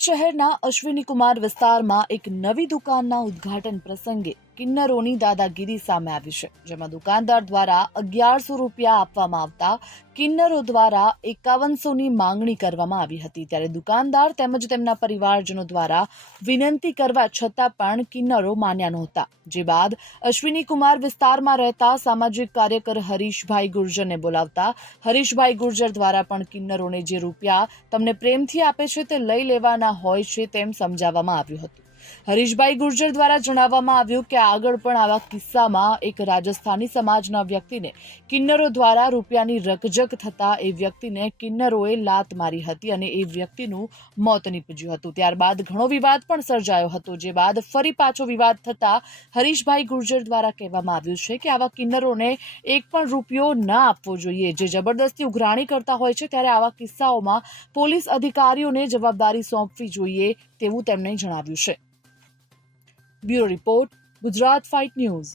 સુરત શહેરના અશ્વિનીકુમાર વિસ્તારમાં એક નવી દુકાનના ઉદ્ઘાટન પ્રસંગે કિન્નરોની દાદાગીરી સામે આવી છે, જેમાં દુકાનદાર દ્વારા 1100 રૂપિયા આપવામાં આવતા કિન્નરો દ્વારા 5100ની માંગણી કરવામાં આવી હતી। ત્યારે દુકાનદાર તેમજ તેમના પરિવારજનો દ્વારા વિનંતી કરવા છતાં પણ કિન્નરો માન્યા નહોતા, જે બાદ અશ્વિનીકુમાર વિસ્તારમાં રહેતા સામાજિક કાર્યકર હરીશભાઈ ગુર્જરને બોલાવતા હરીશભાઈ ગુર્જર દ્વારા પણ કિન્નરોને જે રૂપિયા તમને પ્રેમથી આપે છે તે લઈ લેવાના હોય છે તેમ સમજાવવામાં આવ્યું હતું। હરીશભાઈ ગુર્જર દ્વારા જણાવવામાં આવ્યું કે આગળ પણ આવા કિસ્સામાં એક રાજસ્થાની સમાજના વ્યક્તિને કિન્નરો દ્વારા રૂપિયાની રકઝક થતા એ વ્યક્તિને કિન્નરોએ લાત મારી હતી અને એ વ્યક્તિનું મોત નીપજ્યું હતું। ત્યારબાદ ઘણો વિવાદ પણ સર્જાયો હતો, જે બાદ ફરી પાછો વિવાદ થતા હરીશભાઈ ગુર્જર દ્વારા કહેવામાં આવ્યું છે કે આવા કિન્નરોને એક પણ રૂપિયો ન આપવો જોઈએ, જે જબરદસ્તી ઉઘરાણી કરતા હોય છે। ત્યારે આવા કિસ્સાઓમાં પોલીસ અધિકારીઓને જવાબદારી સોંપવી જોઈએ તેવું તેમણે જણાવ્યું છે। Bureau report, Gujarat fight news.